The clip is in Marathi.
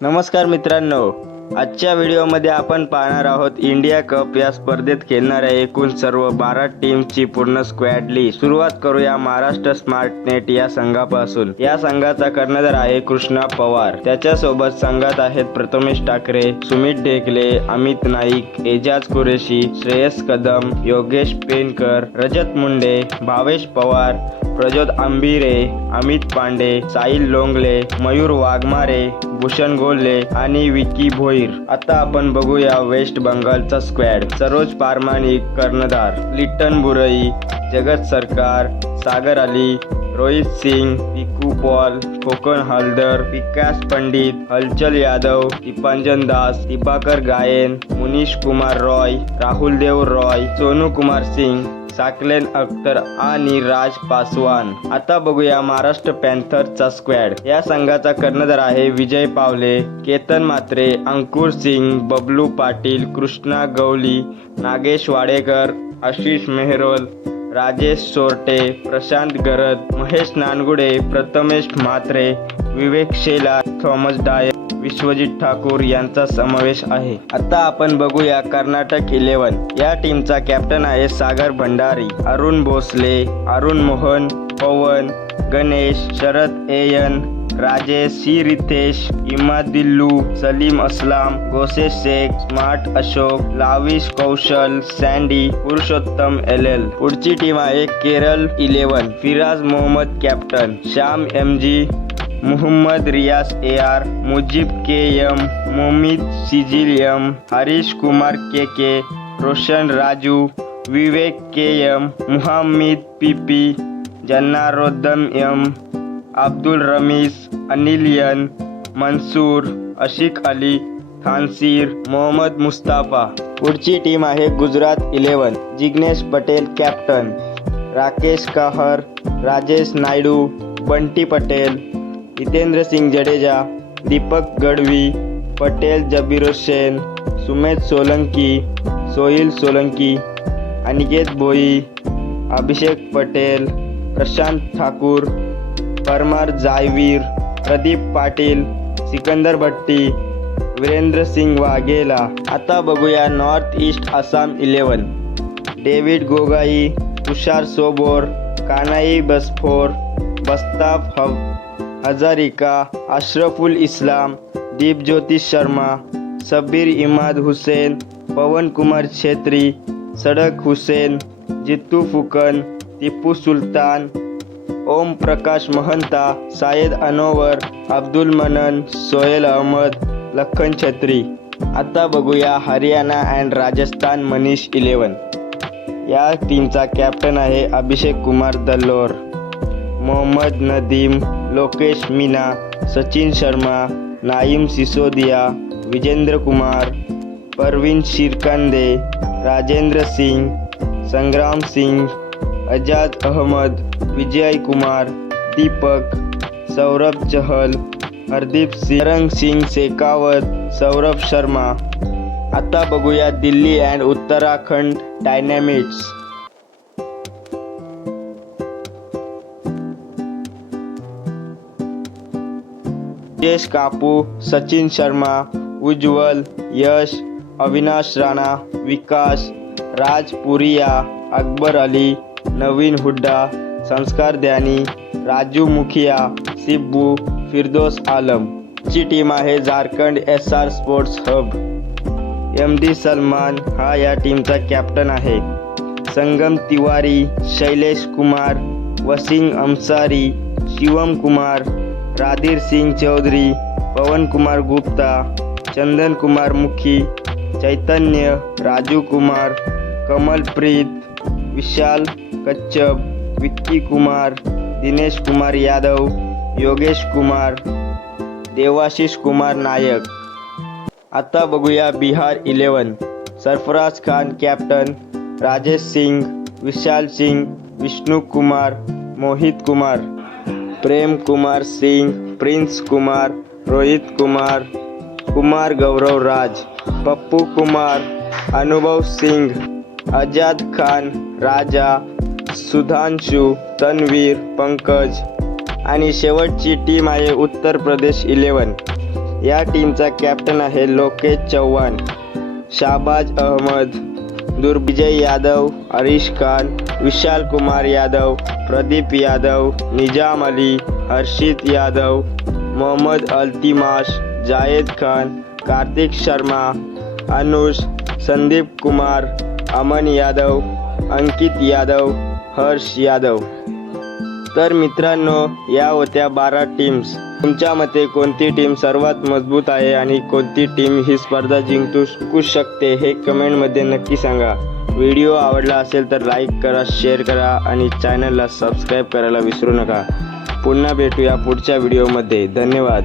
नमस्कार मित्रांनो, आजच्या व्हिडिओमध्ये आपण पाहणार आहोत इंडिया कप या स्पर्धेत खेळणाऱ्या एकूण सर्व 12 टीमची पूर्ण स्क्वॅड लिस्ट। सुरुवात करूया महाराष्ट्र स्मार्ट नेट या संघापासून। या संघाचा कर्णधार आहे कृष्णा पवार। त्याच्यासोबत संघात आहेत प्रथमेश ठाकरे, सुमित ढेकले, अमित नाईक, एजाज कुरेशी, श्रेयस कदम, योगेश पेनकर, रजत मुंडे, भावेश पवार, प्रज्योत आंबिरे, अमित पांडे, साहिल लोंगले, मयूर वाघमारे, भूषण गोल्हे आणि विकी भोईर। आता आपण बघूया वेस्ट बंगालचा स्क्वॅड। सरोज पारमानिक कर्णधार, लिट्टन बुरई, जगत सरकार, सागर अली, रोहित सिंग, पिकू पॉल, कोकण हलदर, विकास पंडित, हलचल यादव, दीपांजन दास, दिबाकर गायन, मुनीश कुमार रॉय, राहुल देव रॉय, सोनू कुमार सिंग, साकलेन अख्तर आणि राज पासवान। आता बघूया महाराष्ट्र पॅन्थरचा स्क्वॅड। या संघाचा कर्णधार आहे विजय पावले, केतन म्हात्रे, अंकुर सिंग, बबलू पाटील, कृष्णा गवली, नागेश वाडेकर, आशिष मेहरोल, राजेश सोरटे, प्रशांत गरद, महेश नानगुडे, प्रथमेश म्हात्रे, विवेक शेला, थॉमस डायर, विश्वजित ठाकूर यांचा समावेश आहे। आता आपण बघूया कर्नाटक 11। या टीमचा कॅप्टन आहे सागर भंडारी, अरुण भोसले, अरुण मोहन, पवन, गणेश, शरद एयन, राजेश सी, रितेश, इमादिल्लू, Salim Aslam, Ghouse Shaikh, smart Ashok, Lavish Kaushal, Sandy, Purushottam LL। पुढची टीम आहे Kerala 11। Firaz Mohammad captain, Shyam MG, Mohammad Riyaz AR, Mujeeb KM, मोमित सिजिल M, Harish Kumar KK, Roshan Raju, विवेक KM, Muhammad PP, जन्नारोद्दम M, Abdul Ramis, Anil N, Mansoor, अशिक Ali, थानसीर, Mohammed Mustafa. पुढची टीम आहे गुजरात 11। जिग्नेश पटेल कॅप्टन, राकेश कहर, राजेश नायडू, बंटी पटेल, हितेंद्र सिंग जडेजा, दीपक गढ़वी, पटेल जबीर हुसैन, सुमेध सोलंकी, सोहिल सोलंकी, अनिकेत भोई, अभिषेक पटेल, प्रशांत ठाकूर, परमार जायवीर, प्रदीप पाटील, सिकंदर भट्टी, वीरेंद्र सिंग वाघेला। आता बघूया north east Assam 11। David Gogoi, Tushar सोबोर, कानाई बसफोर, बस्ताफ हजारिका, अशरफुल इस्लाम, दीपज्योति शर्मा, सबीर इमाद हुसैन, पवन कुमार छेत्री, सड़क हुसैन, जित्तू फुकन, टिप्पू सुल्तान, ओम प्रकाश महंता, सायद अनोवर, अब्दुल मनन, सोहेल अहमद, लखन छत्री। आता बघूया हरियाणा अँड राजस्थान मनीष 11। या टीमचा कॅप्टन आहे अभिषेक कुमार दल्लोर, मोहम्मद नदीम, लोकेश मीना, सचिन शर्मा, नाईम सिसोदिया, विजेंद्र कुमार, परवीन शिरकंदे, राजेंद्र सिंग, संग्राम सिंग, अजाज अहमद, विजय कुमार, दीपक, सौरभ चहल, हरदीप सिंह, रंग सिंग शेखावत, सौरभ शर्मा। आता बघूया दिल्ली अँड उत्तराखंड डायनॅमिट्स। राजेश कापू, सचिन शर्मा, उज्ज्वल, यश, अविनाश राणा, विकास, राज पुरिया, अकबर अली, नवीन हुड्डा, संस्कार ध्यानी, राजू मुखिया, सिब्बू, फिरदोस आलम। ची टीम आहे Jharkhand SR sports hub. MD Salman हा या टीमचा कॅप्टन आहे। संगम तिवारी, शैलेश कुमार, वसीम अंसारी, शिवम कुमार, राधीर सिंह चौधरी, पवन कुमार गुप्ता, चंदन कुमार मुखी, चैतन्य, राजू कुमार, कमलप्रीत, विशाल कच्छप, विक्की कुमार, दिनेश कुमार यादव, योगेश कुमार, देवाशीष कुमार नायक। आता बघूया बिहार 11। सरफराज खान कॅप्टन, राजेश सिंग, विशाल सिंग, विष्णु कुमार, मोहित कुमार, प्रेम कुमार सिंह, प्रिंस कुमार, रोहित कुमार, कुमार गौरव राज, पप्पू कुमार, अनुभव सिंह, आजाद खान, राजा, सुधांशु, तन्वीर, पंकज। आणि शेवटची टीम आहे उत्तर प्रदेश 11। या टीमचा कॅप्टन आहे लोकेश चव्हाण, शाहबाज अहमद, दुर्विजय यादव, अरिश खान, विशाल कुमार यादव, प्रदीप यादव, निजाम अली, हर्षित यादव, मोहम्मद अल्तिमाश, जायद खान, कार्तिक शर्मा, अनुज, संदीप कुमार, अमन यादव, अंकित यादव, हर्ष यादव। तर मित्रांनो, या होत्या 12 टीम्स। तुमच्या मते कोणती टीम सर्वात मजबूत आहे आणि कोणती टीम ही स्पर्धा जिंकू शकते हे कमेंटमध्ये नक्की सांगा। व्हिडिओ आवडला असेल तर लाईक करा, शेअर करा आणि चॅनलला सबस्क्राईब करायला विसरू नका। पुन्हा भेटूया पुढच्या व्हिडिओमध्ये। धन्यवाद।